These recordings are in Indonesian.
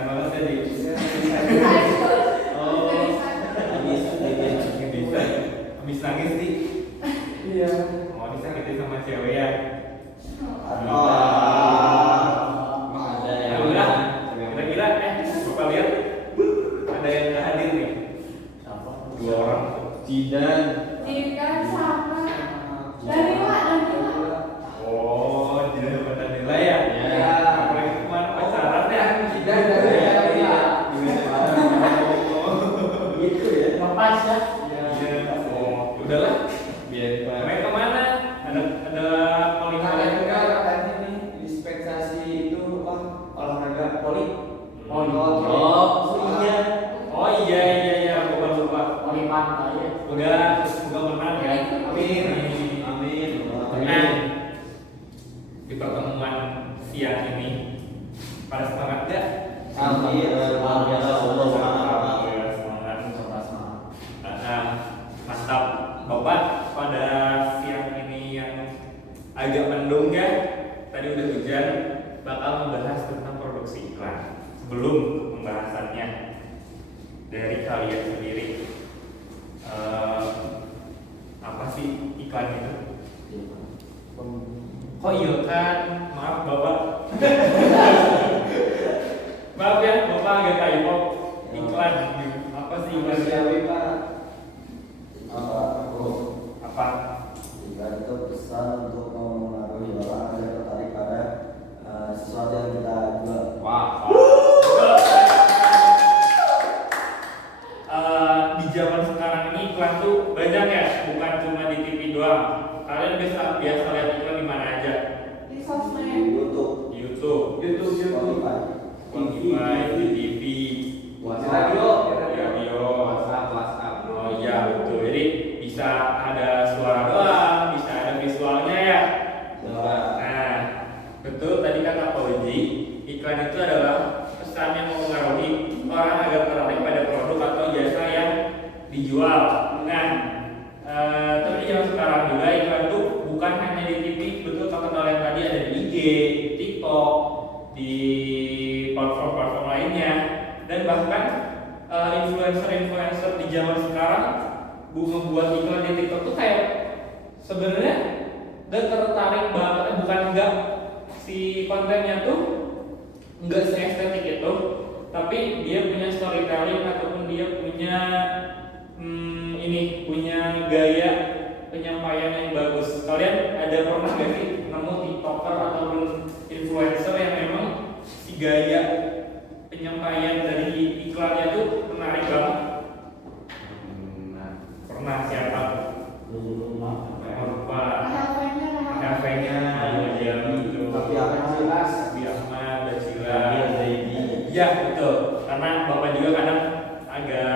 kelihatan banget tadi. Oh, habis nangis sih. Iya. Oh, disakitin sama cewek ya. Ada Ya yang udah. Kira-kira coba lihat ada yang nggak hadir nih. siapa? 2 orang. Jidan. Jika sama dari mana? Oh, jadi dapat nilai ya? Ya. Apalagi kemana pacaran ya? Jidan dari gitu ya. Lepas ya. Iya. Oh, udahlah. Biar Main kemana? Ada paling ada juga katanya nih dispensasi itu olahraga poli. Oh, iya. Oh iya, lupa. Oli pantai ya. Udah menang ya. Amin. Nah, di pertemuan siang ini pada semangat gak? Amin. Mantap. Bapak pada siang ini yang agak mendung ya. Tadi udah hujan, bakal membahas tentang produksi iklan. Sebelum pembahasannya dari kalian sendiri, apa sih iklan itu? Oh iya kan, maaf Bapak. Maaf ya, Bapak agak typo. Iklan, apa sih iklan? Apa? Iklan itu pesan untuk memengaruhi orang agar tertarik pada sesuatu yang kita jual. Wah. Di zaman sekarang ini iklan tuh banyak ya, bukan cuma di TV doang. Kalian biasa lihat iklan di mana aja? Di sosmed. YouTube, Di YouTube, Spotify, Spotify, di TV, Radio. WhatsApp. Oh iya betul. Jadi bisa ada suara doang, bisa ada visualnya ya. Nah, betul tadi kata Pak Uji, iklan itu adalah pesan yang mempengaruhi orang agar tertarik pada produk atau jasa yang dijual. Nah, tapi zaman sekarang juga iklan itu bukan hanya di TV, betul kata yang tadi ada di IG, di TikTok, di platform-platform lainnya, dan bahkan influencer di zaman sekarang membuat iklan di TikTok tuh kayak sebenarnya dan tertarik banget, bukan enggak si kontennya tuh enggak se-estetik itu, tapi dia punya storytelling ataupun dia punya punya gaya penyampaian yang bagus. Kalian ada pernah gak sih nemu TikToker ataupun influencer yang memang si gaya penyampaian dari iklannya tuh menarik banget? Pernah siapa? Lupa. Kafenya dia itu. Tapi Ahmad, Tapi Ahmad, Bacila, iya betul. Karena bapak juga kadang agak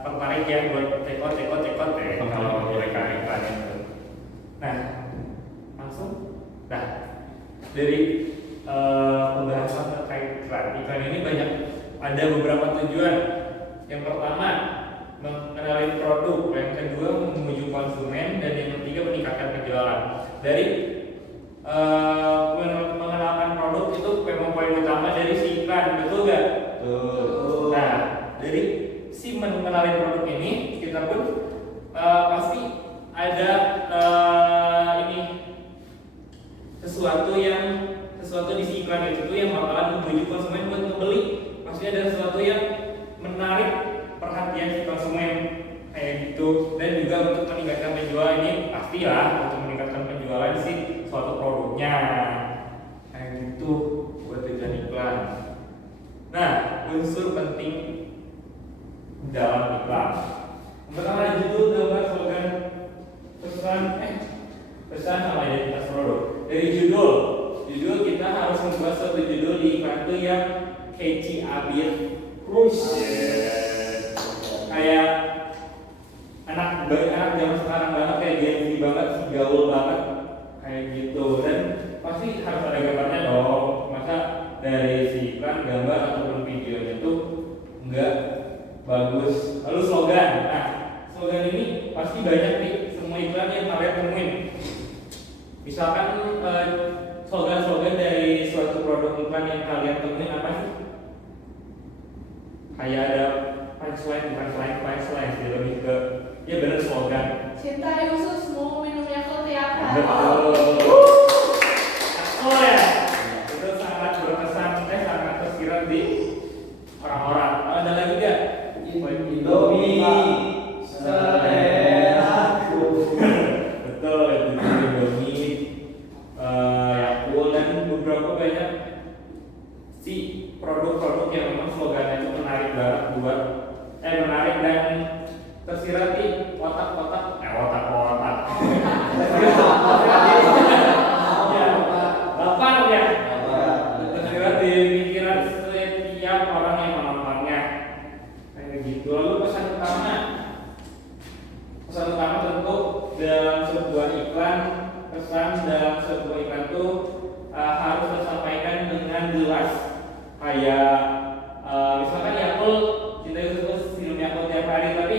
tertarik ya buat cekot deh kalau mereka iklan itu. Nah, langsung. Nah, dari pembahasan terkait iklan ini banyak ada beberapa tujuan. Yang pertama mengenali produk, yang kedua menuju konsumen, dan yang ketiga meningkatkan penjualan. Dari mengenalkan produk itu memang poin utama dari si iklan, betul nggak? Betul. Nah, dari si mengenali produk ini kita pun pasti ada sesuatu di si iklan itu tuh yang bakalan membujuk konsumen buat membeli. Pasti ada sesuatu yang menarik perhatian si konsumen kayak gitu, dan juga untuk meningkatkan penjualan ini pastilah untuk meningkatkan penjualan si suatu produknya kayak gitu buat tujuan iklan. Nah, unsur penting dalam iklan pertama ada judul, gambar, slogan, pesan sama identitas produk. Dari judul kita harus membuat suatu judul di iklan itu yang catchy, abis, kayak anak zaman sekarang banget, kayak Gen Z banget, gaul banget kayak gitu. Dan pasti harus ada gambarnya dong. Masa dari si iklan gambar ataupun videonya tuh enggak bagus. Lalu slogan. Nah, slogan ini pasti banyak nih semua iklan yang kalian temuin. Misalkan slogan-slogan dari suatu produk iklan yang kalian temuin apa sih? kayak ada punchline sih, lebih ke ya bener slogan. Cintai ususmu, minum Yakult tiap hari. Betul. Oh ya, itu sangat berkesan, sangat tersirat di orang-orang. Ada lagi nggak? Indomie seleraku. Betul, itu Indomie, Yakult dan beberapa banyak si produk-produk yang memang slogannya itu menarik banget buat menarik dan tersirat di otak-otak. Bapak ya. Tersirat di pikiran setiap orang yang menontonnya. Kayak gitu. Lalu pesan utama tentu dalam sebuah iklan, pesan dalam sebuah iklan itu harus tersampaikan dengan jelas. Kayak misalkan Yakult, cinta terus minum Yakult tiap hari, tapi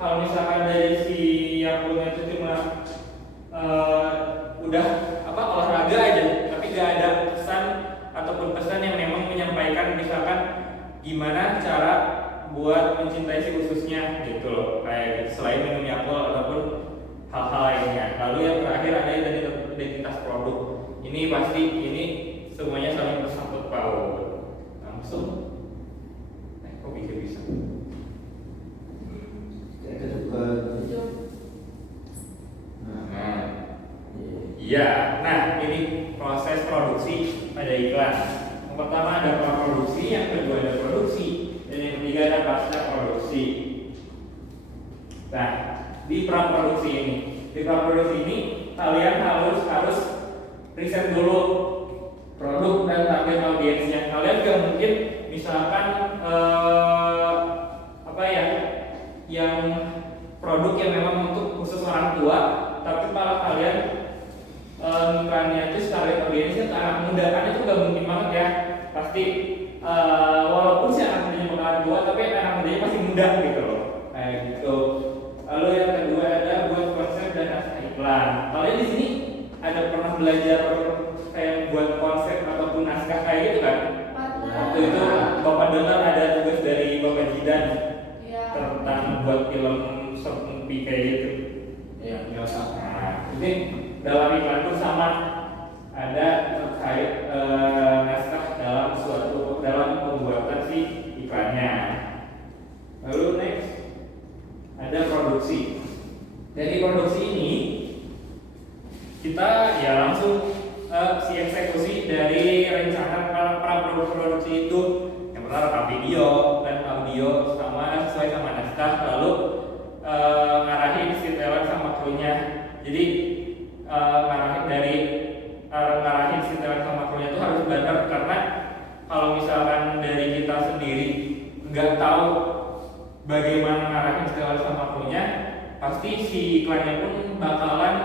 kalau misalkan dari si Yakultnya itu cuma udah olahraga aja, tapi gak ada pesan ataupun pesan yang memang menyampaikan misalkan gimana cara buat mencintai si ususnya gitu loh, kayak gitu. Selain minum Yakult ataupun hal-hal lainnya. Lalu yang terakhir ada identitas produk. Ini pasti semuanya saling bersangkut paut. Langsung kok bisa nah ini proses produksi pada iklan. Yang pertama ada praproduksi, yang kedua ada produksi, dan yang ketiga ada pasca produksi. Nah, di praproduksi ini kalian harus riset dulu produk dan target audiensnya. Kalian gak mungkin misalkan yang produk yang memang untuk khusus orang tua, tapi malah kalian iklannya itu target audiensnya ke anak muda, kan itu gak mungkin banget ya. Pasti walaupun si anak mudanya bakalan tua, tapi anak mudanya masih muda gitu loh, kayak gitu. Lalu yang kedua ada buat konsep dan naskah iklan. Kalian di sini ada pernah belajar kayak buat konsep ataupun naskah kayak gitu kan? Waktu itu Bapak dengar ada tugas dari Bapak Jidan tentang buat film short movie kayak gitu. Ya, biasa. Nah, ini dalam iklan itu sama, ada terkait naskah dalam pembuatan si iklannya. Lalu next ada produksi. Dari produksi ini kita ya langsung si eksekusi dari rencana praproduksi itu. Yang pertama rekam video dan audio sesuai sama naskah, lalu ngarahin si talent sama krunya. Jadi ngarahin si talent sama krunya itu harus benar, karena kalau misalkan dari kita sendiri nggak tahu bagaimana ngarahin si talent sama krunya, pasti si iklannya pun bakalan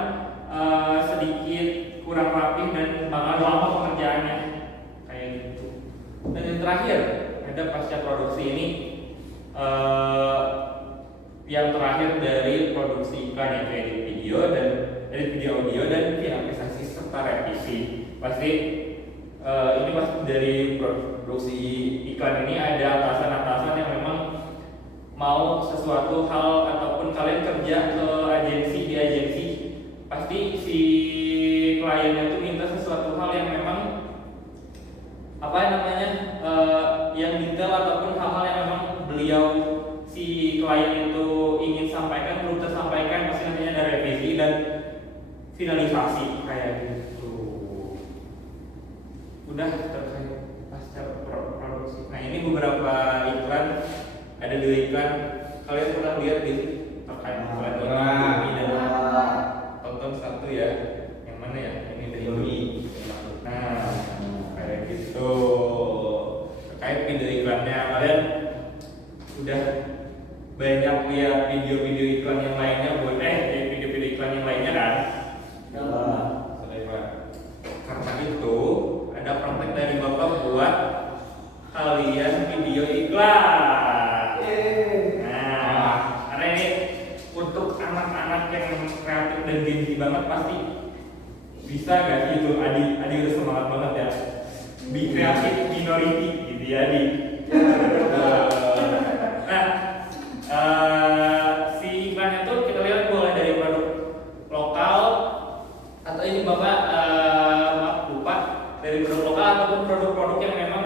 sedikit kurang rapih dan bakalan lama pengerjaannya kayak gitu. Dan yang terakhir ada pasca produksi ini. Yang terakhir dari produksi iklan yaitu edit video audio dan finalisasi serta revisi. Pasti ini pasti dari produksi iklan ini ada atasan-atasan yang memang mau sesuatu hal ataupun kalian kerja ke di agensi, pasti si kliennya itu minta sesuatu hal yang memang yang detail ataupun hal-hal yang memang beliau si klien itu ingin sampaikan belum tersampaikan, pasti nantinya ada revisi dan finalisasi kayak gitu. Udah terkait pasca produksi. Nah, ini beberapa iklan, ada 2 iklan kalian pernah lihat di terkait iklan ini dan tonton satu ya. Yang mana ya? Ini dari Indomie. Nah, kayak gitu. Terkait video iklannya, kalian udah banyak lihat video-video iklan yang lainnya video-video iklan yang lainnya kan? Karena itu ada praktek dari Bapak buat kalian video iklan. Nah, karena ini untuk anak-anak yang kreatif dan gengsi banget pasti bisa gak sih itu? Adi udah semangat banget ya. Be creative minority gitu ya, Adi. atau produk-produk yang memang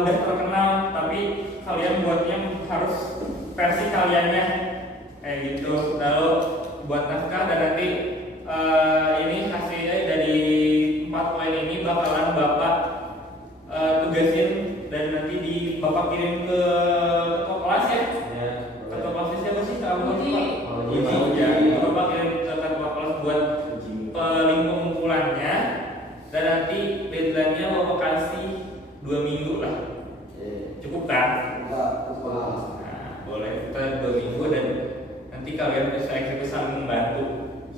udah terkenal, tapi kalian buatnya harus versi kaliannya kayak gitu. Lalu buat naskah dan nanti ini hasilnya dari 4 poin ini bakalan Bapak tugasin dan nanti Bapak kirim ke ketua kelas ya. Ya. Ketua kelasnya siapa sih? Kamu Uji. Uji ya. Bapak kirim ke ketua kelas buat link pengumpulannya dan nanti deadline-nya Bapak kasih 2 minggu lah. Cukup kan? Enggak, Nah, boleh kita 2 minggu dan nanti kalian bisa eksekusi saling membantu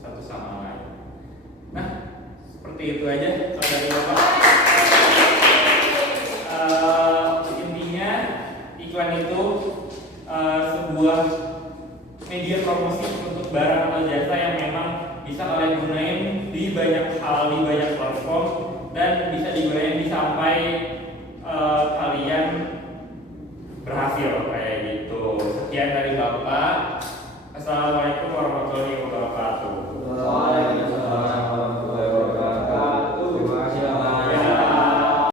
satu sama lain. Nah, seperti itu aja kalau dari Bapak. Intinya iklan itu sebuah media promosi untuk barang atau jasa yang memang bisa kalian gunain di banyak hal, di banyak platform dan bisa digunain sampai kalian berhasil kayak gitu. Sekian dari Bapak. Assalamualaikum warahmatullahi wabarakatuh. Waalaikumsalam.